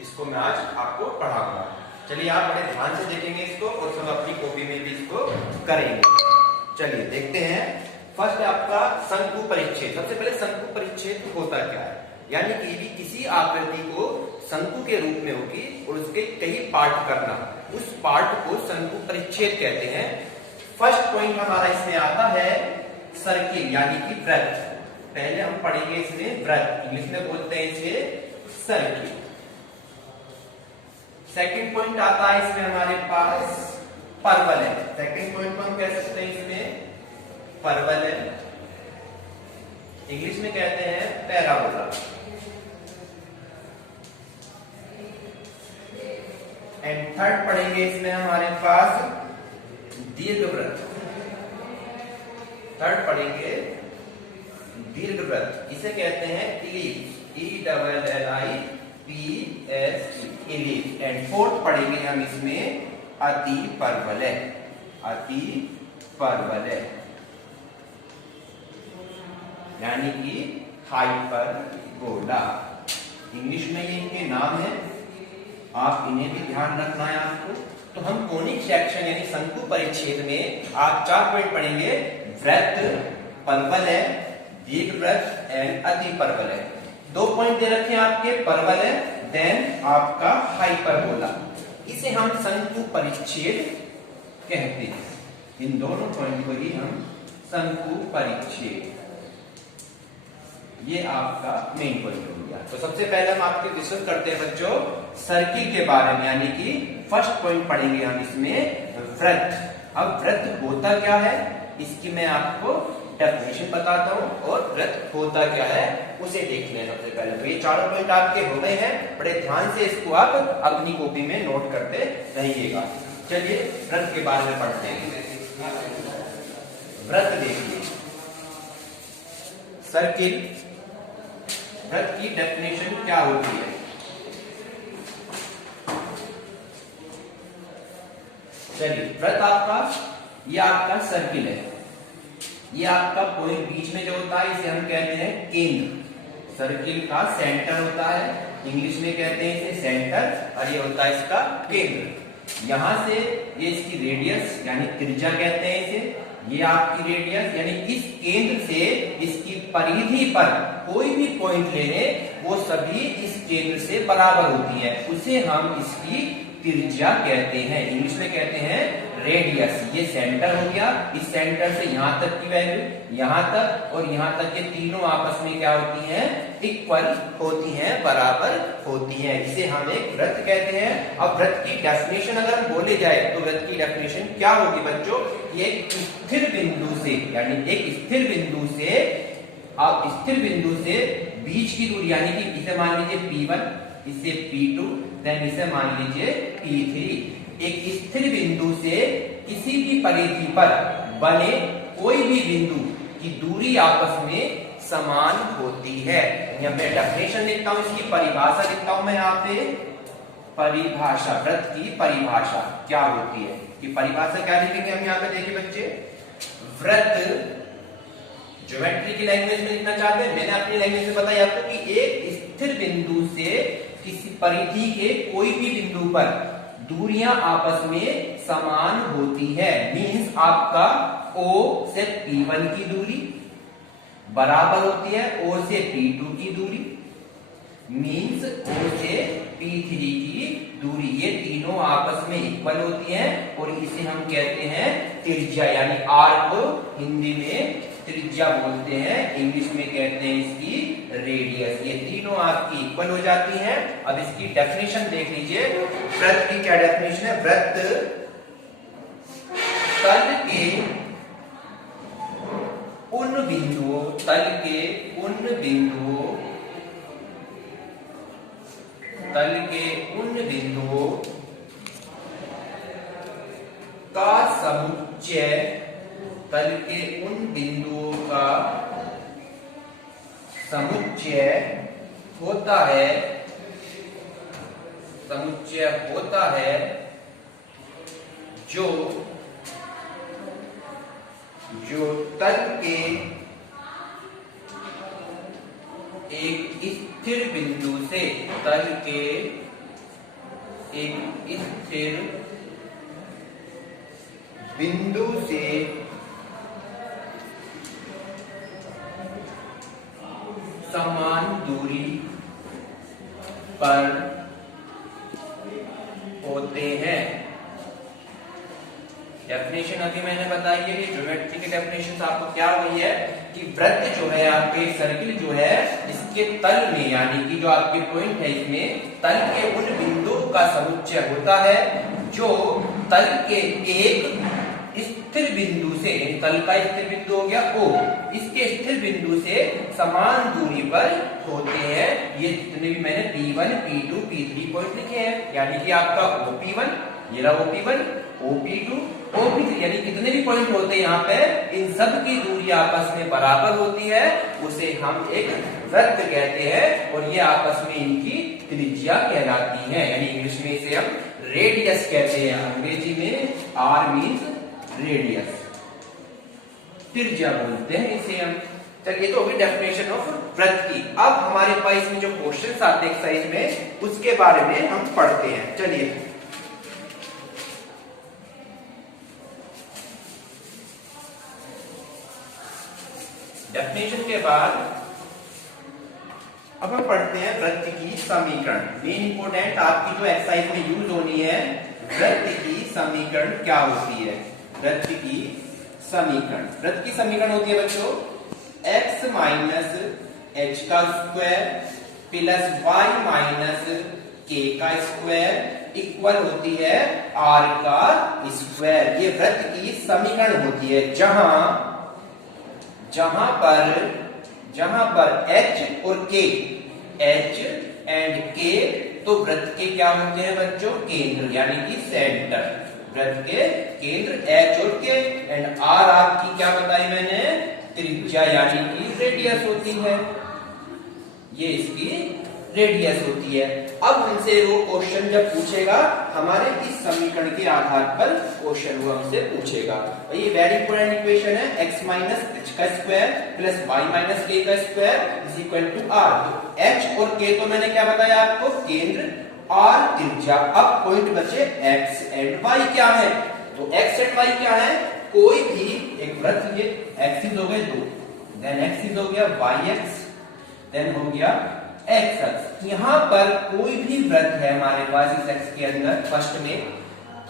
इसको मैं आज आपको पढ़ाऊंगा। चलिए आप बड़े ध्यान से देखेंगे इसको और सब अपनी कॉपी में भी इसको करेंगे। चलिए देखते हैं। फर्स्ट है आपका शंकु परिच्छेद। सबसे पहले शंकु परिच्छेद होता क्या है, यानी कि भी किसी आकृति को शंकु के रूप में होगी और उसके कई पार्ट करना, उस पार्ट को शंकु परिच्छेद कहते हैं। फर्स्ट पॉइंट हमारा इसमें आता है सर्किल यानी कि वृत्त। पहले हम पढ़ेंगे इसमें वृत्त, इंग्लिश में बोलते हैं इसे सर्किल। सेकंड पॉइंट आता है इसमें हमारे पास परवल है। सेकंड पॉइंट को हम कह सकते हैं इसमें परवल है, इंग्लिश में कहते हैं पैराबोला। एंड थर्ड पढ़ेंगे इसमें हमारे पास दीर्घवृत्त। थर्ड पढ़ेंगे दीर्घवृत्त, इसे कहते हैं ellipse, ELLIPS, ellipse. And fourth पढ़ेंगे हम इसमें अति परवलय, अति परवलय यानी कि हाइपरबोला। इंग्लिश में ये इनके नाम है, आप इन्हें भी ध्यान रखना है आपको। तो हम कोनिक सेक्शन यानी शंकु परिच्छेद में आप 4 पॉइंट पढ़ेंगे, वृत्त, परवलय, दीर्घवृत्त एंड अति परवलय। 2 पॉइंट दे रखे हैं आपके, परवलय देन आपका हाइपरबोला। इसे हम शंकु परिच्छेद कहते हैं। इन दोनों पॉइंट को ही हम शंकु परिच्छेद, ये आपका मेन पॉइंट हो गया। तो सबसे पहले हम आपके डिस्कस करते हैं बच्चों सर्किल के बारे में, यानी कि फर्स्ट पॉइंट पढ़ेंगे हम इसमें वृत्त। अब वृत्त होता क्या है इसकी मैं आपको डेफिनेशन बताता हूं और वृत्त होता क्या है उसे देख लें सबसे पहले। तो ये 4 पॉइंट आपके हो गए हैं, बड़े ध्यान से इसको आप अपनी कॉपी में नोट करते रहिएगा। चलिए वृत्त के बारे में पढ़ते हैं। वृत्त देखिए, सर्किल, वृत्त की डेफिनेशन क्या होती है। चलिए वृत्त आपका, ये आपका सर्किल है, ये आपका पॉइंट बीच में जो होता है इसे हम कहते हैं केंद्र। सर्किल का सेंटर होता है, इंग्लिश में कहते हैं इसे सेंटर, और ये होता है इसका केंद्र। यहां से ये इसकी रेडियस यानी त्रिज्या कहते हैं इसे, ये आपकी रेडियस यानी इस केंद्र से इसकी परिधि पर कोई भी पॉइंट लेने वो सभी इस केंद्र से बराबर होती है, उसे हम इसकी त्रिज्या कहते हैं, इंग्लिश में कहते हैं रेडियस। ये सेंटर हो गया, इस सेंटर से यहां तक की वैल्यू, यहां तक और यहां तक के तीनों आपस में क्या होती हैं, इक्वल होती हैं, बराबर होती हैं, इसे हम एक वृत्त कहते हैं। अब वृत्त की डेफिनेशन अगर हम बोले जाए तो वृत्त की डेफिनेशन क्या होगी बच्चों, ये एक स्थिर बिंदु से यानी एक स्थिर बिंदु से, आप स्थिर बिंदु से बीच की दूरी यानी कि इसे मान लीजिए P1, इसे P2, देन इसे मान लीजिए P3। एक स्थिर बिंदु से किसी भी परिधि पर बने कोई भी बिंदु की दूरी आपस में समान होती है। या मैं डेफिनेशन लिखता हूं, इसकी परिभाषा लिखता हूं मैं यहाँ पे, परिभाषा, वृत्त की परिभाषा क्या होती है, कि परिभाषा क्या लिखेंगे हम यहाँ पे, देखिए बच्चे, वृत्त ज्योमेट्री की लैंग्वेज में लिखना चाहते हैं, मैंने अपनी लैंग्वेज में बताया आपको कि एक स्थिर बिंदु से किसी परिधि के कोई भी बिंदु पर दूरियां आपस में समान होती है। मींस आपका O से P1 की दूरी बराबर होती है O से P2 की दूरी, मींस O से P3 की दूरी, ये तीनों आपस में इक्वल होती हैं और इसे हम कहते हैं त्रिज्या, यानी R को हिंदी में त्रिज्या बोलते हैं, इंग्लिश में कहते हैं इसकी रेडियस। ये तीनों आपकी इक्वल हो जाती हैं। अब इसकी डेफिनेशन देख लीजिए, वृत्त की क्या डेफिनेशन है। वृत्त तल के उन बिंदुओं, तल के उन बिंदुओं, तल के उन बिंदुओं का समुच्चय, तल के उन बिंदुओं का समुच्चय होता है, समुच्चय होता है जो तल के एक स्थिर बिंदु से, तल के एक स्थिर बिंदु से समान दूरी पर होते हैं। डेफिनेशन अभी मैंने बताई है, ज्योमेट्री की डेफिनेशन आपको क्या हुई है कि वृत्त जो है आपके सर्किल जो है इसके तल में, यानी कि जो आपके पॉइंट है इसमें तल के उन बिंदुओं का समुच्चय होता है जो तल के एक स्थिर बिंदु से, तल का स्थिर बिंदु हो गया O, इसके स्थिर बिंदु से समान दूरी पर होते हैं। ये जितने भी मैंने P1, P2, P3 पॉइंट लिखे हैं, यानी कि आपका OP1, ये रहा OP1, OP2, OP3, यानी कितने भी पॉइंट होते हैं यहाँ पे, इन सब की दूरी आपस में बराबर होती है, उसे हम एक वृत्त कहते हैं और ये आपस में इनकी त्रिज्या कहलाती है, यानी इंग्लिश में इसे हम रेडियस कहते हैं, अंग्रेजी में R मीन्स रेडियस, त्रिज्या बोलते हैं इसे हम। चलिए तो होगी डेफिनेशन ऑफ वृत्त की। अब हमारे पास इसमें जो क्वेश्चंस आते हैं एक्सरसाइज में उसके बारे में हम पढ़ते हैं। चलिए डेफिनेशन के बाद अब हम पढ़ते हैं वृत्त की समीकरण। मेन इंपोर्टेंट आपकी जो एक्सरसाइज में यूज होनी है, वृत्त की समीकरण क्या होती है। वृत्त की समीकरण, वृत्त की समीकरण होती है बच्चों x माइनस एच का square plus y minus K का स्क्वायर इक्वल होती है r का स्क्वायर। ये वृत्त की समीकरण होती है जहां पर h और k, h एंड k तो वृत्त के क्या होते हैं बच्चों, केंद्र, यानी कि सेंटर। वृत्त के केंद्र h और k एंड r आपकी क्या बताई मैंने, त्रिज्या यानी कि रेडियस होती है, ये इसकी रेडियस होती है। अब हमसे वो क्वेश्चन जब पूछेगा हमारे इस समीकरण के आधार पर क्वेश्चन वो हमसे पूछेगा, ये वेरी इंपॉर्टेंट इक्वेशन है, x माइनस एच का square plus y minus K का square is equal to r। तो h और k तो मैंने क्या बताया आपको, केंद्र, r त्रिज्या। अब पॉइंट बचे x एंड y क्या है, तो x एंड y क्या है, कोई भी एक वृत्त, ये एक्सिस हो गए 2, देन एक्सिस हो गया y एक्स, देन हो गया x एक्स। यहाँ पर कोई भी वृत्त है हमारे पास इस x के अंदर, फर्स्ट में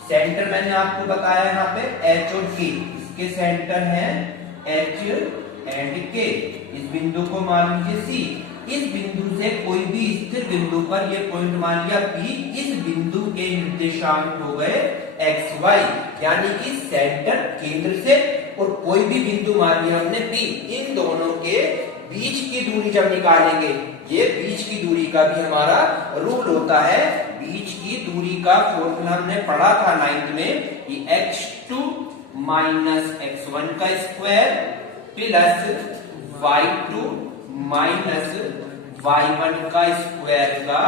सेंटर मैंने आपको बताया यहाँ पे h और k, इसके सेंटर है h एंड k, इस बिंदु को मान लीजिए C। इस बिंदु से कोई भी स्थिर बिंदु पर ये पॉइंट मान लिया P, इस बिंदु के निर्देशांक हो गए x y, यानी कि सेंटर केंद्र से और कोई भी बिंदु मान लिया हमने P, इन दोनों के बीच की दूरी जब निकालेंगे, ये बीच की दूरी का भी हमारा रूल होता है। बीच की दूरी का फॉर्मूला हमने पढ़ा था 9th में कि x2 माइनस x1 का square plus y2 minus y1 का स्क्वायर का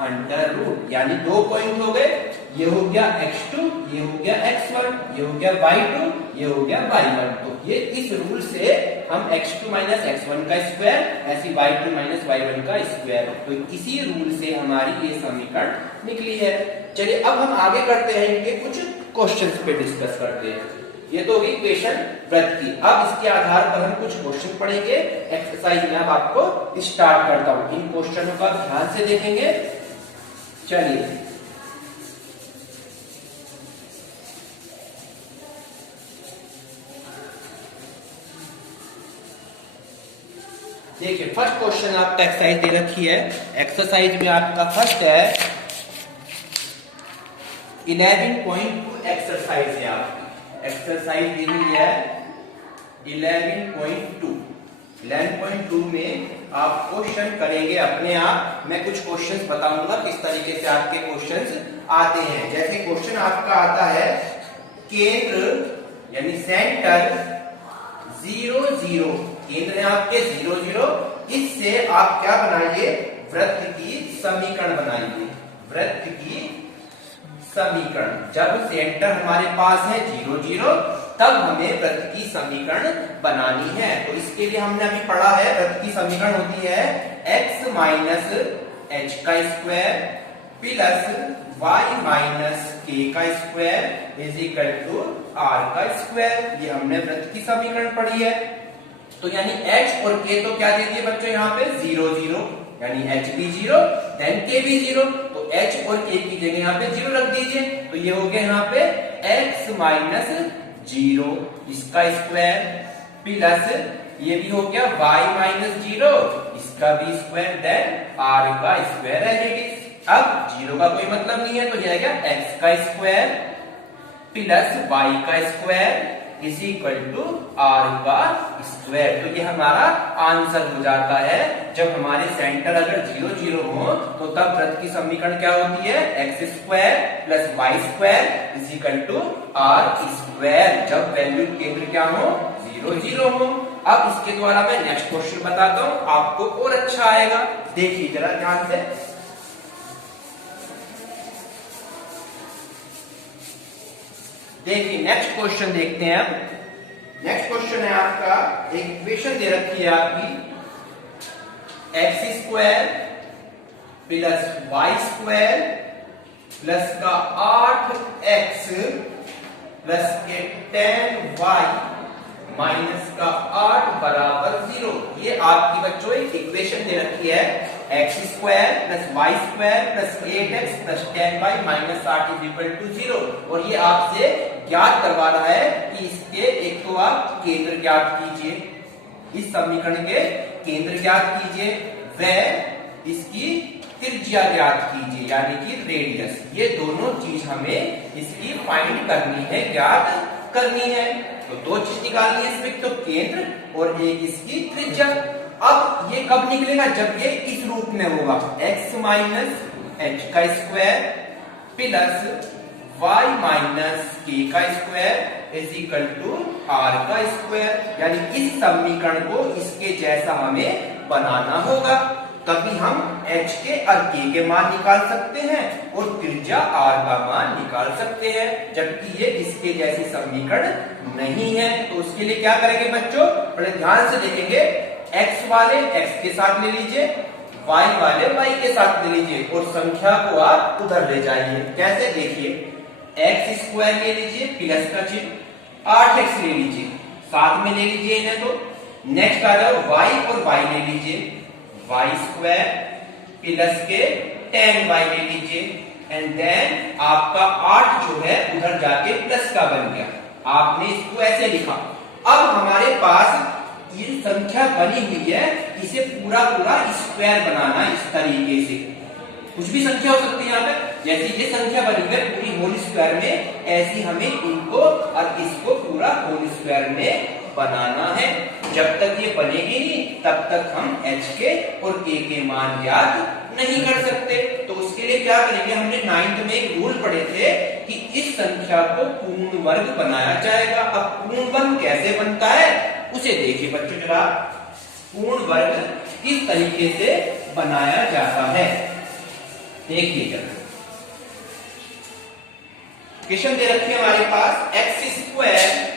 अंडर रूट, यानी 2 पॉइंट हो गए, ये हो गया x2, ये हो गया x1, ये हो गया y2, ये हो गया y1। तो ये इस रूल से हम x2 माइनस x1 का स्क्वायर ऐसी y2 माइनस y1 का स्क्वायर, तो इसी रूल से हमारी ये समीकरण निकली है। चलिए अब हम आगे करते हैं, इनके कुछ क्वेश्चंस पे डिस्कस करते हैं। ये तो होगी इक्वेशन वृत्त की। अब इसके आधार पर हम कुछ क्वेश्चन पढ़ेंगे एक्सरसाइज में। अब आपको स्टार्ट करता हूं, इन क्वेश्चनों का ध्यान से देखेंगे। चलिए देखिए, फर्स्ट क्वेश्चन आपका एक्सरसाइज दे रखी है। एक्सरसाइज में आपका फर्स्ट है 11.2 एक्सरसाइज है आपकी, एक्सरसाइज दी हुई है 11.2। 11.2 में आप क्वेश्चन करेंगे अपने आप। मैं कुछ क्वेश्चंस बताऊंगा किस तरीके से आपके क्वेश्चंस आते हैं। जैसे क्वेश्चन आपका आता है केंद्र यानी सेंटर 0 0, केंद्र है आपके 0 0, इससे आप क्या बनाइए, वृत्त की समीकरण बनाइए। वृत्त की समीकरण, जब सेंटर हमारे पास है 0 0 तब हमें वृत्त की समीकरण बनानी है। तो इसके लिए हमने अभी पढ़ा है वृत्त की समीकरण होती है x माइनस एच का square plus y minus K का square is equal to r का स्क्वायर। ये हमने वृत्त की समीकरण पढ़ी है। तो यानी h और k तो क्या दे दिए बच्चों यहाँ पे 0 0, यानी h भी 0 देन k भी 0। तो h और k की जगह यहाँ पे 0 रख दीजिए। तो ये हो गया यहाँ पे x माइनस 0 इसका स्क्वायर प्लस ये भी हो गया y माइनस 0 इसका भी स्क्वायर देन r का स्क्वायर एज इट इज। अब 0 का कोई मतलब नहीं है तो ये आ गया x का स्क्वायर प्लस y का square is equal to r का स्क्वायर। तो ये हमारा आंसर हो जाता है। जब हमारे सेंटर अगर 0 0 हो तो तब वृत्त की समीकरण क्या होती है, x square plus y square is equal to r square. जब वैल्यू केंद्र क्या हो 0 0 हो। अब इसके द्वारा मैं नेक्स्ट क्वेश्चन बताता हूं, आपको और अच्छा आएगा। देखिए जरा ध्यान से, देखिए नेक्स्ट क्वेश्चन देखते हैं। अब नेक्स्ट क्वेश्चन है आपका, एक इक्वेशन दे रखी है आपकी X square plus Y square plus का 8x प्लस के 10y माइनस का 8 बराबर 0। ये आपकी बच्चों एक इक्वेशन दे रखी है, X square plus Y square plus 8x plus 10y minus 8 is equal to 0। और ये आपसे ज्ञात करवा रहा है कि इसके एक तो आप केंद्र ज्ञात कीजिए, इस समीकरण के केंद्र ज्ञात कीजिए, व इसकी त्रिज्या ज्ञात कीजिए यानी कि रेडियस। ये दोनों चीज हमें इसकी फाइंड करनी है, ज्ञात करनी है। तो दो चीज निकालनी है इसमें, तो केंद्र और एक इसकी त्रिज्या। अब ये कब निकलेगा, जब ये इस रूप में होगा, x माइनस h का square plus y minus k का square is equal to r का स्क्वायर। यानी इस समीकरण को इसके जैसा हमें बनाना होगा, तभी हम h के और k के मान निकाल सकते हैं और त्रिज्या r का मान निकाल सकते हैं। जबकि ये इसके जैसी समीकरण नहीं है। तो उसके लिए क्या करेंगे बच्चों, बड़े ध्यान से देखेंगे। x वाले x के साथ ले लीजिए, y वाले y के साथ ले लीजिए और संख्या को आप उधर ले जाइए। कैसे, देखिए x स्क्वायर ले लीजिए प्लस का चिन्ह, 8x ले लीजिए, साथ में ले लीजिए इन्हें। तो नेक्स्ट आ जाओ y और y ले लीजिए, y स्क्वायर प्लस के 10y ले लीजिए एंड देन आपका 8 जो है उधर जाके प्लस का बन गया। आपने इसको ऐसे लिखा। अब हमारे पास ये संख्या बनी हुई है, इसे पूरा पूरा स्क्वायर बनाना इस तरीके से। कुछ भी संख्या हो सकती है यहाँ पे, जैसे ये संख्या बनी हुई है पूरी होल स्क्वायर में, ऐसी हमें इनको और इसको पूरा होल स्क्वायर में बनाना है। जब तक ये बनेगी नहीं तब तक हम h के और k के मान ज्ञात नहीं कर सकते। तो उसके लिए क्या करेंगे, हमने 9th में एक रूल पढ़े थे कि इस संख्या को पूर्ण वर्ग बनाया जाएगा। अब पूर्ण वर्ग कैसे बनता है उसे देखिए बच्चों जरा। पूर्ण वर्ग किस तरीके से बनाया जाता है देखिए जरा। क्वेश्चन दे रखी है हमारे पास, एक्स स्क्वायर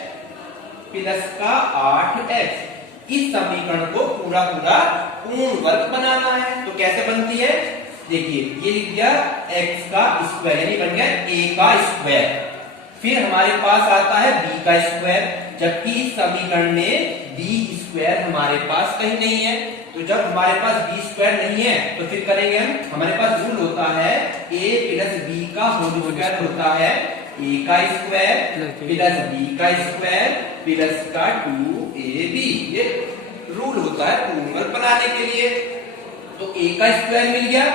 प्लस का 8x। इस समीकरण को पूरा पूरा पूर्ण वर्ग बनाना है। तो कैसे बनती है, देखिए ये लिख दिया x का स्क्वायर यानी बन गया a का स्क्वायर। फिर हमारे पास आता है b का स्क्वायर, जबकि इस समीकरण में b स्क्वायर हमारे पास कहीं नहीं है। तो जब हमारे पास b स्क्वायर नहीं है तो फिर करेंगे हम, हमारे पास रूल होता है a प्लस b का होल स्क्वायर होता है a का स्क्वायर प्लस b का स्क्वायर प्लस का 2ab। ये रूल होता है पूर्ण वर्ग बनाने के लिए। तो a का स्क्वायर मिल गया,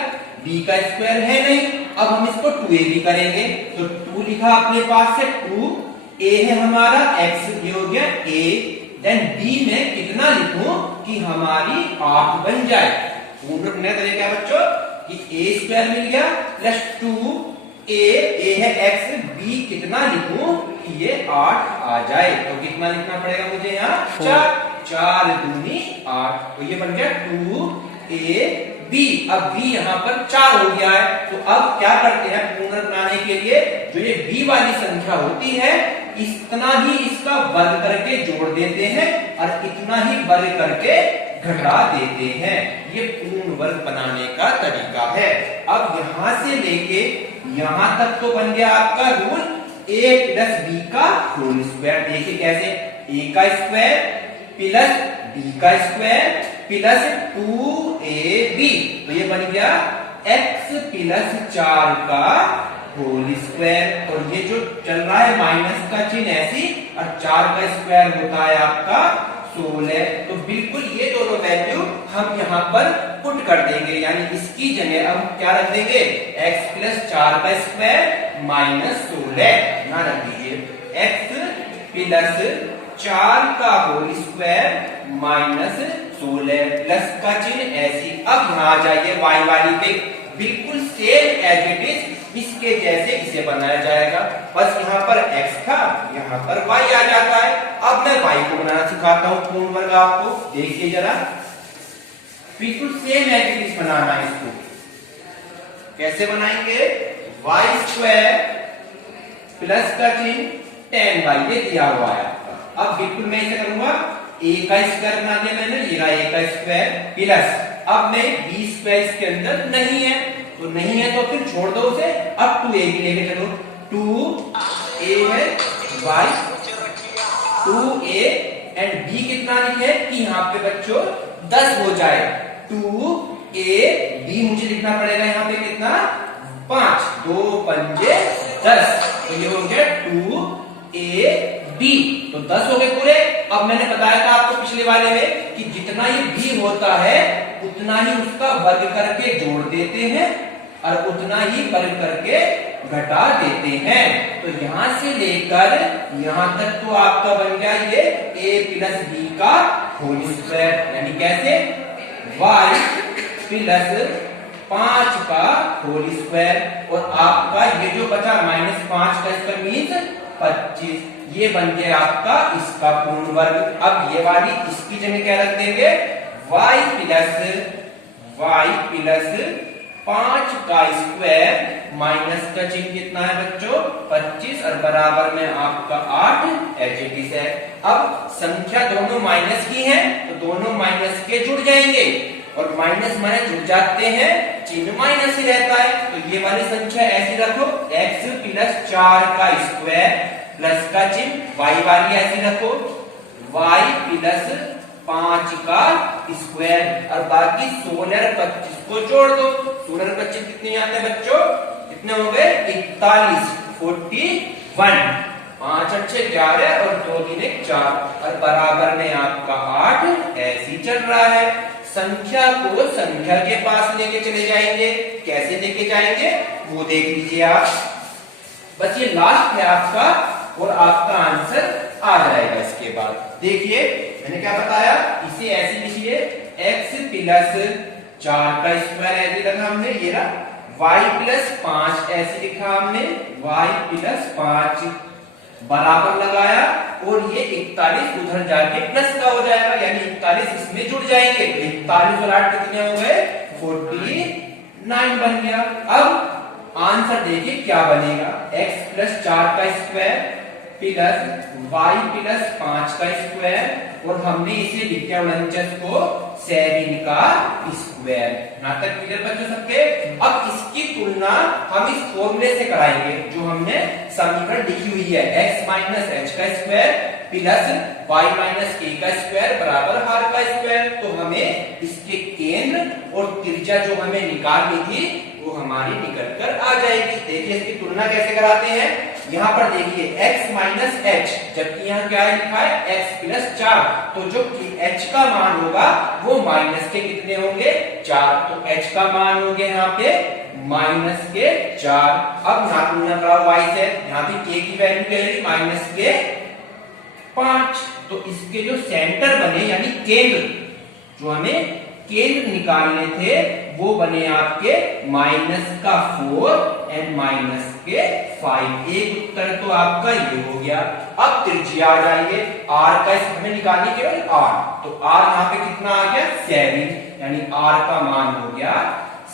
b का स्क्वायर है नहीं, अब हम इसको 2ab करेंगे। तो 2 लिखा अपने पास से, 2a है हमारा x, ये हो गया a। देन b में कितना लिखूं कि हमारी 8 बन जाए। पूर्ण वर्ग नया तरीका है बच्चों कि a स्क्वायर मिल गया प्लस 2a है x, b कितना लिखूं कि ये 8 आ जाए। तो कितना लिखना पड़ेगा मुझे यहाँ, 4, 4 दूनी 8। तो ये बन गया 2ab। अब b यहाँ पर 4 हो गया है। तो अब क्या करते हैं पूर्ण वर्ग बनाने के लिए, जो ये b वाली संख्या होती है इतना ही इसका वर्ग करके जोड़ देते हैं और इतना ही वर्ग करके घटा देते हैं। ये पूर्ण वर्ग बनाने का तरीका है। अब यहां से लेके यहां तक तो बन गया आपका रूल a प्लस b का होल स्क्वायर। देखिए कैसे, a का स्क्वायर प्लस b का स्क्वायर प्लस 2ab, तो ये बन गया x प्लस 4 का होल स्क्वायर। और ये जो चल रहा है माइनस का चिन्ह ऐसी, और 4 का स्क्वायर होता है आपका 16। तो बिल्कुल ये दोनों वैल्यू हम यहाँ पर पुट कर देंगे, यानी इसकी जगह हम क्या रख देंगे, x प्लस 4 का स्क्वायर माइनस 16 ना रख दीजिए, x प्लस 4 का होल स्क्वायर माइनस 16 प्लस का चिन्ह ऐसी। अब यहाँ आ जाइए y वाली पे, बिल्कुल सेम एज इट इज इसके जैसे इसे बनाया जाएगा। बस यहाँ पर x था, यहाँ पर y आ जाता है। अब मैं y को बनाना सिखाता हूँ पूर्ण वर्ग आपको, देखिए जरा, बिल्कुल सेम एज इट इज बनाना है इसको। कैसे बनाएंगे, y स्क्वायर प्लस का चिन्ह 10y, ये दिया हुआ है आपका। अब बिल्कुल मैं इसे करूंगा, a का स्क्वायर बना दिया मैंने, ये रहा a का स्क्वायर प्लस, अब मैं b स्क्वायर इसके अंदर नहीं है, तो नहीं है तो फिर छोड़ दो उसे। अब 2a भी लेके चलो, 2a है y, 2a एंड b कितना लिखे कि यहाँ पे बच्चों 10 हो जाए, 2ab मुझे लिखना पड़ेगा यहाँ पे कितना, 5, 2 पंजे 10, तो ये हो गया 2ab, तो 10 हो गए पूरे। अब मैंने बताया था आपको पिछले वाले में कि जितना ये b होता है उतना ही उसका वर्ग करके जोड़ देते हैं और उतना ही वर्ग करके घटा देते हैं। तो यहां से लेकर यहां तक तो आपका बन गया ये a प्लस b का होल स्क्वायर, यानी कैसे, y प्लस 5 का होल स्क्वायर, और आपका ये जो बचा -5 का, इसका मीन्स 25, ये बन गया आपका इसका पूर्ण वर्ग। अब ये वाली इसकी जगह क्या रख देंगे, y प्लस 5 का स्क्वायर माइनस का चिन्ह कितना है बच्चों, 25, और बराबर में आपका 8 एज इट इज है। अब संख्या दोनों माइनस की है तो दोनों माइनस के जुड़ जाएंगे, और माइनस माइनस जुड़ जाते हैं, चिन्ह माइनस ही रहता है। तो ये वाली संख्या ऐसी रखो, x प्लस 4 का स्क्वायर प्लस का चिन्ह, y वाली ऐसी रखो, y प्लस 5 का स्क्वायर, और बाकी 16 और 25 को जोड़ दो। 16 और 25 कितने आते हैं बच्चों, कितने हो गए, 41, 41, 5 अच्छे 11 और 2 3 4, और बराबर में आपका 8 ऐसे ही चल रहा है। संख्या को संख्या के पास लेके चले जाएंगे, कैसे लेके जाएंगे वो देख लीजिए आप। बस ये लास्ट है आपका, और आपका आंसर आ जाएगा इसके बाद। देखिए मैंने क्या बताया, इसे ऐसे लिखिए, x प्लस 4 का स्क्वायर ऐसे लिखा हमने, ये रहा, y प्लस 5 ऐसे लिखा हमने, y प्लस 5 बराबर लगाया, और ये 41 उधर जाके प्लस का हो जाएगा, यानी 41 इसमें जुड़ जाएंगे, 41 और 8 कितने हो गए, 49 बन गया। अब आंसर देखिए क्या बनेगा, x प्लस 4 का स्क्वायर प्लस y प्लस 5 का स्क्वायर, और हमने इसे लिखा 49 को 7 का स्क्वायर। यहां तक क्लियर बच्चों सबके। अब इसकी तुलना हम इस फॉर्मूले से कराएंगे जो हमने समीकरण लिखी हुई है, x माइनस एच का square plus y minus k का स्क्वायर बराबर r का स्क्वायर। तो हमें इसके केंद्र और त्रिज्या जो हमें निकालनी थी वो हमारी निकल कर आ जाएगी। देखिए इसकी तुलना कैसे कराते हैं, यहाँ पर देखिए x माइनस एच, जबकि यहाँ क्या लिखा है x प्लस 4, तो जो h का मान होगा वो माइनस के कितने होंगे, 4, तो h का मान हो गया यहाँ पे माइनस के 4। अब यहाँ तुलना कराओ y से, यहाँ भी k की वैल्यू क्या है, माइनस के 5, तो इसके जो सेंटर बने यानी केंद्र, जो हमें केंद्र निकालने थे वो बने आपके माइनस का 4 एंड माइनस के 5। एक उत्तर तो आपका ये हो गया। अब त्रिज्या आ जाइए, r का हमें निकालनी केवल r, तो r यहाँ पे कितना आ गया 7, यानी r का मान हो गया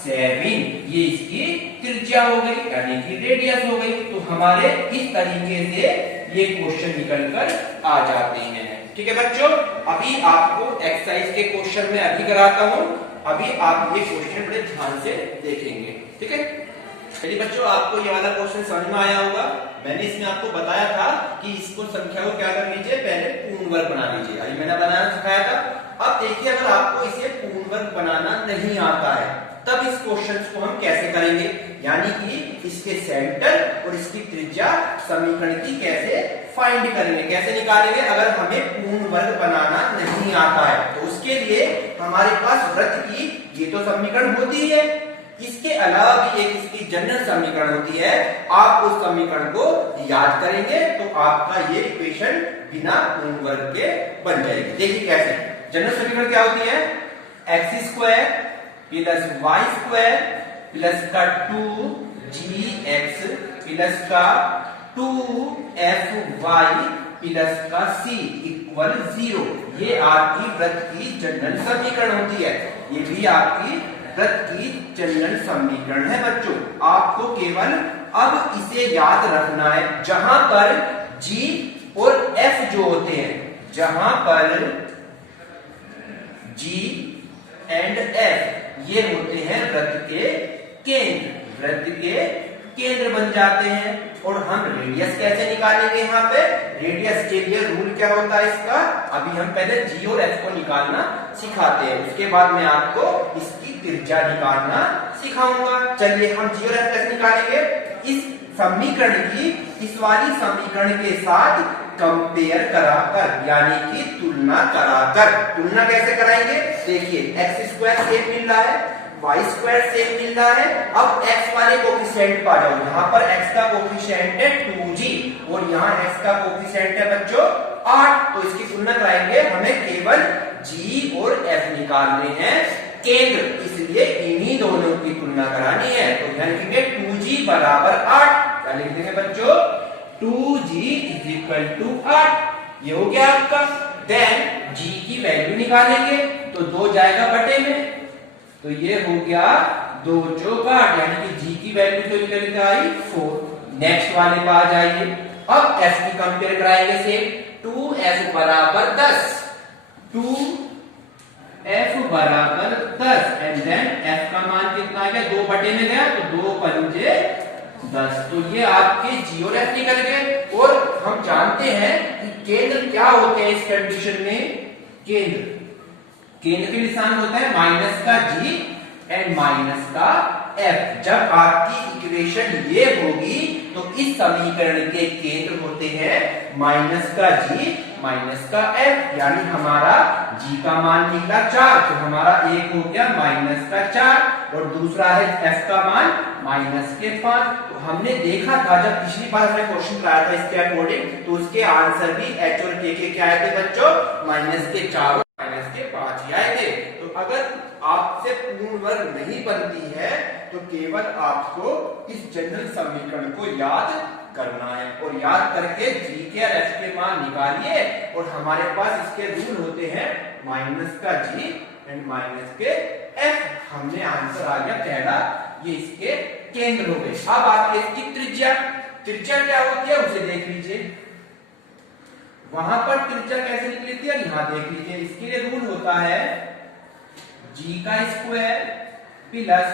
7, ये इसकी त्रिज्या हो गई यानी कि रेडियस हो गई। तो हमारे इस तरीके से ये क्वेश्चन निकल कर आ जाते हैं। ठीक है बच्चों, अभी आपको एक्सरसाइज के क्वेश्चन में अभी कराता हूं, अभी आप ये क्वेश्चन बड़े ध्यान से देखेंगे। ठीक है, चलिए बच्चों, आपको ये वाला क्वेश्चन समझ में आया होगा। मैंने इसमें आपको बताया था कि इसको संख्या को क्या कर लीजिए, पहले पूर्ण वर्ग बना लीजिए। अभी मैंने बनाना सिखाया था। अब देखिए, अगर आपको इसे पूर्ण वर्ग बनाना नहीं आता है तब इस क्वेश्चन को हम कैसे करेंगे, यानी कि इसके सेंटर और इसकी त्रिज्या समीकरण की कैसे फाइंड करेंगे, कैसे निकालेंगे अगर हमें पूर्ण वर्ग बनाना नहीं आता है। तो उसके लिए हमारे पास वृत्त की ये तो समीकरण होती है, इसके अलावा भी एक इसकी जनरल समीकरण होती है। आप उस समीकरण को याद करेंगे तो आपका ये इक्वेशन बिना पूर्ण वर्ग के बन जाएगी। देखिए कैसे, जनरल समीकरण क्या होती है, X square plus Y square plus का 2gx प्लस का 2fy प्लस का c इक्वल 0। ये आपकी वृत्त की जनरल समीकरण होती है। ये भी आपकी वृत्त की जनरल समीकरण है बच्चों। आपको केवल अब इसे याद रखना है, जहां पर g और f जो होते हैं, जहां पर g एंड f ये होते हैं वृत्त के केंद्र, वृत्त के केंद्र बन जाते हैं। और हम रेडियस कैसे निकालेंगे, यहाँ पे रेडियस के लिए रूल क्या होता है इसका, अभी हम पहले g और f को निकालना सिखाते हैं, उसके बाद मैं आपको इसकी त्रिज्या निकालना सिखाऊंगा। चलिए हम g और f कैसे निकालेंगे, इस समीकरण की इस वाली समीकरण के साथ कंपेयर कराकर, यानी कि तुलना कराकर। तुलना कैसे कराएंगे, देखिए एक्स स्क्वायर सेम मिल रहा है, वाई स्क्वायर सेम मिल रहा है। अब एक्स वाले कोफिशिएंट पा जाओ, यहाँ पर एक्स का कोफिशिएंट है 2g और यहाँ एक्स का कोफिशिएंट है बच्चों 8। तो इसकी तुलना कराएंगे, हमें केवल g और f निकालने हैं केंद्र, इसलिए इन्हीं दोनों की तुलना करानी है। तो ध्यान रखिए 2g बराबर 8, क्या लिख देंगे बच्चों, 2g इज इक्वल टू 8। ये हो गया आपका। देन g की वैल्यू निकालेंगे तो 2 जाएगा बटे में, तो ये हो गया 2 चौक 8, यानी कि g की वैल्यू तो निकल आई 4। नेक्स्ट वाले पे आ जाइए, अब f की कंपेयर कराएंगे से 2f बराबर 10, 2f बराबर 10 एंड देन f का मान कितना आ गया, 2 बटे में गया तो 2 पंजे 10। तो ये आपके g और f निकल गए। और हम जानते हैं कि केंद्र क्या होते हैं इस कंडीशन में, केंद्र के निशान होता है माइनस का g एंड माइनस का f। जब आपकी इक्वेशन ये होगी तो इस समीकरण के केंद्र होते हैं माइनस का g माइनस का f, यानी हमारा g का मान निकला 4, तो हमारा एक हो गया माइनस का 4 और दूसरा है f का मान माइनस के 5। तो हमने देखा था जब पिछली बार हमने क्वेश्चन कराया था इसके अकॉर्डिंग, तो उसके आंसर भी h और k के क्या आए थे बच्चों, माइनस के 4 और माइनस के 5 ही आए थे। तो अगर आपसे पूर्ण वर्ग नहीं बनती है तो केवल आपको इस जनरल समीकरण को याद करना है, और याद करके g के और f के मान निकालिए। और हमारे पास इसके रूल होते हैं माइनस का g एंड माइनस के f। हमने आंसर आ गया पहला, ये इसके केंद्र हो गए। अब आगे इसकी त्रिज्या, त्रिज्या क्या होती है उसे देख लीजिए। वहां पर त्रिज्या कैसे निकली थी, यहाँ देख लीजिए। इसके लिए रूल होता है g का स्क्वायर प्लस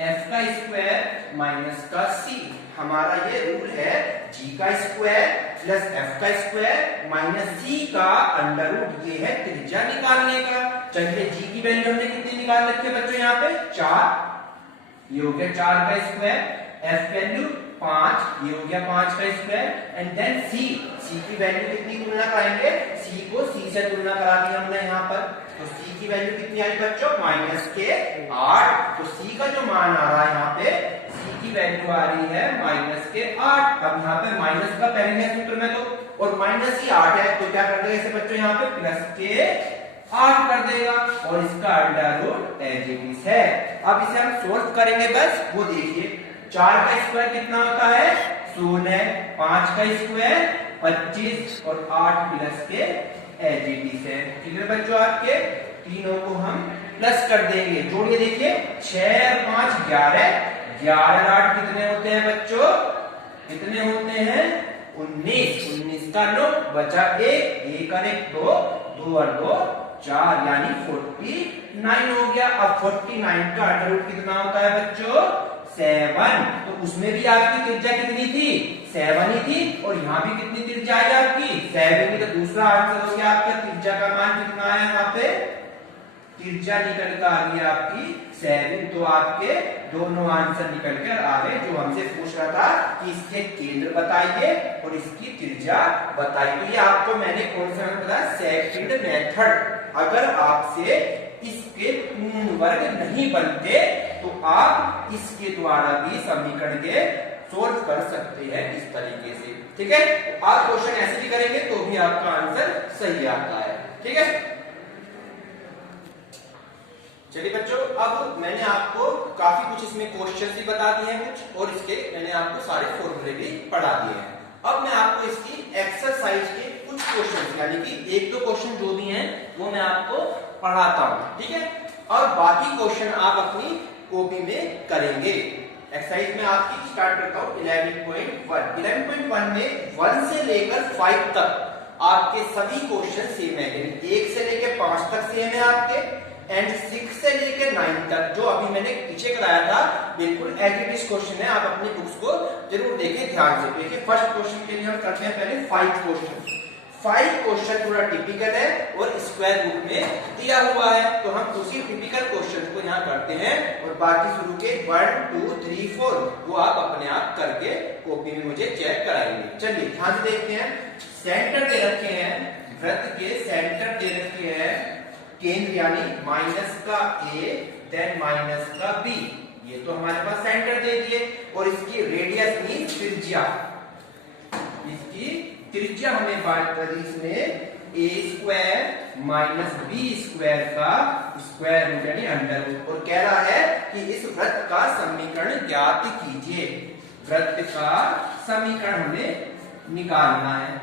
f का स्क्वायर माइनस का c। हमारा ये रूल है g का स्क्वायर प्लस f का स्क्वायर माइनस c का अंडर रूट, ये है त्रिज्या निकालने का। चलिए g की वैल्यू हमने कितनी निकाल रखी है बच्चों, यहाँ पे 4, ये हो गया 4 का स्क्वायर, f वैल्यू 5, ये हो गया 5 का स्क्वायर एंड देन c की वैल्यू कितनी तुलना कराएंगे, c को c से तुलना करा दी हमने यहाँ पर। तो c की वैल्यू कितनी आई बच्चों, माइनस के 8। तो c का जो मान आ रहा है यहाँ पे, c की वैल्यू आ रही है माइनस के 8। अब यहाँ पे माइनस का पहले सूत्र में तो, और माइनस ही 8 है तो क्या कर देगा इसे बच्चों, यहाँ पे प्लस के 8 कर देगा और इसका under root as it is है। अब इसे हम सोल्व करेंगे, बस वो देखिए। 4 का स्क्वायर कितना होता है 16, 5 का स्क्वायर 25 और 8 प्लस के एज इट इज है। ठीक है बच्चों, आपके तीनों को हम प्लस कर देंगे। जोड़िए, देखिए 6 और 5 11, 11 और 8 कितने होते हैं बच्चों, कितने होते हैं 19 का 9 बचा 1 और 1 2, 2 और 2 4, यानी 49 हो गया। अब 49 का अंडर रूट कितना होता है बच्चों? 7। तो उसमें भी आपकी त्रिज्या कितनी थी? 7 ही थी, और यहाँ भी कितनी त्रिज्या आई आपकी? 7 ही। तो दूसरा आंसर हो गया आपका त्रिज्या का मान कितना है यहाँ पे? त्रिज्या निकल कर आ गई आपकी 7। तो आपके दोनों आंसर निकल कर आ गए। जो हमसे पूछ रहा था कि इसके केंद्र बताइए और इसकी त्रिज्या बताइए, तो ये आपको मैंने कौन सा बताया? Second method. अगर आपसे इसके पूर्ण वर्ग नहीं बनते तो आप इसके द्वारा भी समीकरण के सोल्व कर सकते हैं इस तरीके से, ठीक है। आप क्वेश्चन ऐसे भी करेंगे तो भी आपका आंसर सही आता है, ठीक है। चलिए बच्चों, अब मैंने आपको काफी कुछ इसमें क्वेश्चंस भी बता दिए हैं कुछ, और इसके मैंने आपको सारे फॉर्मूले भी पढ़ा दिए हैं। अब मैं आपको इसकी एक्सरसाइज के कुछ क्वेश्चन, यानी कि 1-2 क्वेश्चन जो भी हैं वो मैं आपको पढ़ाता हूं, ठीक है। और बाकी क्वेश्चन आप अपनी कॉपी में करेंगे। एक्सरसाइज में आपकी स्टार्ट करता हूं 11.1। 11.1 में 1 से लेकर 5 तक आपके सभी क्वेश्चन सेम है, यानी 1 से लेकर 5 तक सेम है आपके, एंड 6 से लेकर 9 तक जो अभी मैंने पीछे कराया था बिल्कुल एज इट इज क्वेश्चन है। आप अपनी बुक्स को जरूर देखें ध्यान से। देखिए फर्स्ट क्वेश्चन के लिए हम करते हैं पहले 5 क्वेश्चन। 5 क्वेश्चन थोड़ा टिपिकल है और स्क्वायर रूट में दिया हुआ है, तो हम उसी टिपिकल क्वेश्चन को यहाँ करते हैं, और बाकी शुरू के 1 2 3 4 वो आप अपने आप करके कॉपी में मुझे चेक कराएंगे। चलिए ध्यान से देखते हैं। सेंटर दे रखे हैं, वृत्त के सेंटर दे रखे हैं, केंद्र यानी माइनस का a देन माइनस का b, ये तो हमारे पास सेंटर दे दिए, और इसकी रेडियस मीन त्रिज्या, इसकी त्रिज्या हमें बात करी इसमें a square minus b square का स्क्वायर रूट यानी अंडर रूट, और कह रहा है कि इस वृत्त का समीकरण ज्ञात कीजिए। वृत्त का समीकरण हमें निकालना है।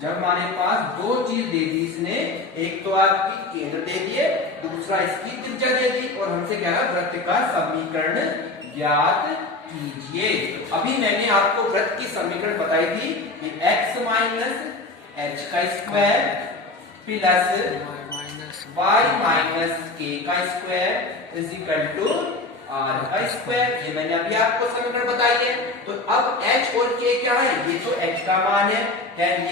जब हमारे पास 2 चीज दे दी इसने, एक तो आपकी केंद्र दे दिए, दूसरा इसकी त्रिज्या दे दी, और हमसे क्या है? वृत्त का समीकरण ज्ञात कीजिए। अभी मैंने आपको वृत्त की समीकरण बताई थी कि x माइनस h का square plus y minus k का square is equal to r का स्क्वायर। ये मैंने अभी आपको समीकरण बताई है। तो अब h और k क्या है? ये तो h का मान है,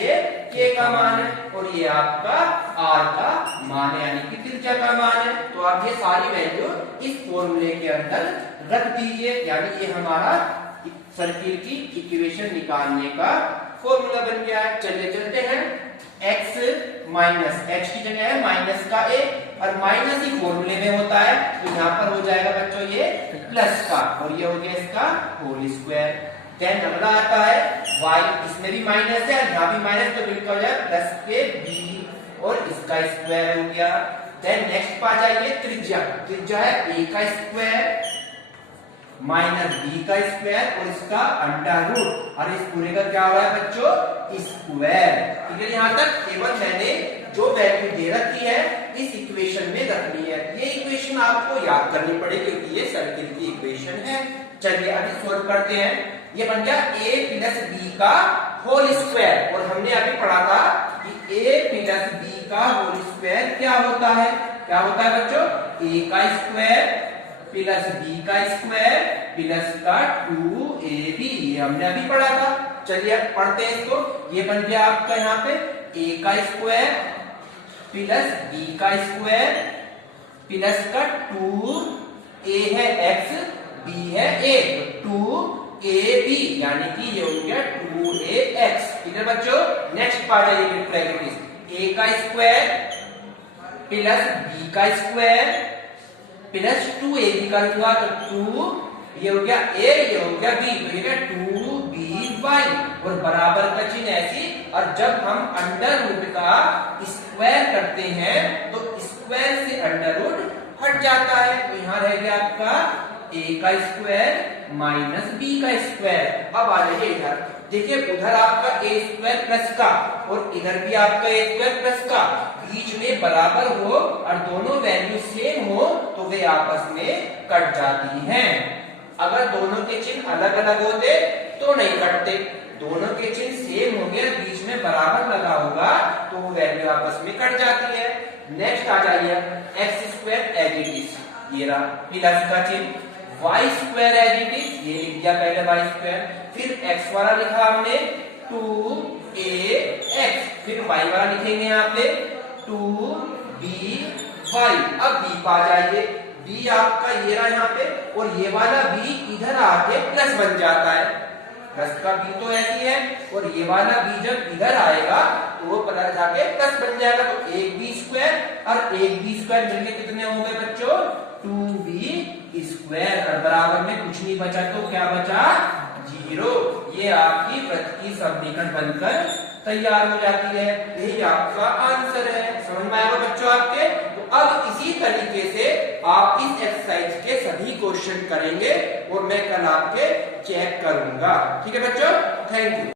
ये k का मान है, और ये आपका r का मान है, यानी कि त्रिज्या का मान है। तो आप ये सारी वैल्यू इस फॉर्मूले के अंदर रख दीजिए, यानी ये हमारा सर्किल की इक्वेशन निकालने का फॉर्मूला बन गया है। चलिए चलते हैं। x माइनस h की जगह है माइनस का a, और माइनस ही फॉर्मूले में होता है, तो यहाँ पर हो जाएगा बच्चों ये प्लस का, और ये हो गया इसका होल स्क्वायर। देन अगला आता है y, इसमें भी माइनस है, यहाँ भी माइनस, तो बिल्कुल हो जाए प्लस के b, और इसका स्क्वायर हो गया। देन नेक्स्ट पा जाइए त्रिज्या। त्रिज्या है a का स्क्वायर माइनस b का स्क्वायर और इसका अंडर रूट, और इस पूरे का क्या हो रहा है बच्चों? स्क्वायर। ठीक है, यहाँ तक केवल मैंने जो वैल्यू दे रखी है इस इक्वेशन में रखनी है। ये इक्वेशन आपको याद करनी पड़ेगी क्योंकि ये सर्किल की इक्वेशन है। चलिए अभी सोल्व करते हैं। ये बन गया a प्लस b का होल स्क्वायर, और हमने अभी पढ़ा था कि a प्लस b का होल स्क्वायर क्या होता है? क्या होता है बच्चों? a का स्क्वायर प्लस b का स्क्वायर प्लस का 2ab, ये हमने अभी पढ़ा था। चलिए अब पढ़ते हैं इसको। ये बन गया आपका यहाँ पे a का स्क्वायर प्लस b का स्क्वायर प्लस का 2a है x, b है a, 2ab, यानी कि ये हो गया 2ax। ठीक है बच्चों, नेक्स्ट पार्ट है ये प्रैक्टिस। a का स्क्वायर प्लस b का स्क्वायर प्लस 2ab करूंगा तो 2, ये हो गया a, ये हो गया b, तो ये हो गया 2by, और बराबर का चिन्ह ऐसी। और जब हम अंडर रूट का स्क्वायर करते हैं तो स्क्वायर से अंडर रूट हट जाता है, तो यहाँ रह गया आपका a का स्क्वायर माइनस b का स्क्वायर। अब आ जाइए इधर, देखिए उधर आपका a स्क्वायर प्लस का और इधर भी आपका a स्क्वायर प्लस का, बीच में बराबर हो और दोनों वैल्यू सेम हो तो वे आपस में कट जाती हैं। अगर दोनों के चिन्ह अलग अलग होते तो नहीं कटते, दोनों के चिन्ह सेम हो गया, बीच में बराबर लगा होगा तो वो वैल्यू आपस में कट जाती है। नेक्स्ट आ जाइए X square as it is, ये रहा प्लस का चिन्ह, Y square as it is, ये लिख दिया पहले वाई स्क्वायर, फिर एक्स वाला लिखा हमने 2ax, फिर वाई वाला लिखेंगे यहाँ पे 2by। अब b पा जाइए, b आपका ये रहा यहाँ पे, और ये वाला b इधर आके प्लस बन जाता है, प्लस का b तो ऐसी है, और ये वाला b जब इधर आएगा तो वो पता जाके प्लस बन जाएगा। तो एक बी स्क्वायर और एक बी स्क्वायर मिलके कितने हो गए बच्चों, 2b स्क्वायर, और बराबर में कुछ नहीं बचा तो क्या बचा, 0। ये आपकी वृत्त की समीकरण बनकर तैयार हो जाती है, यही आपका आंसर है। समझ में आएगा बच्चों आपके? तो अब इसी तरीके से आप इस एक्सरसाइज के सभी क्वेश्चन करेंगे और मैं कल आपके चेक करूंगा। ठीक है बच्चों, थैंक यू।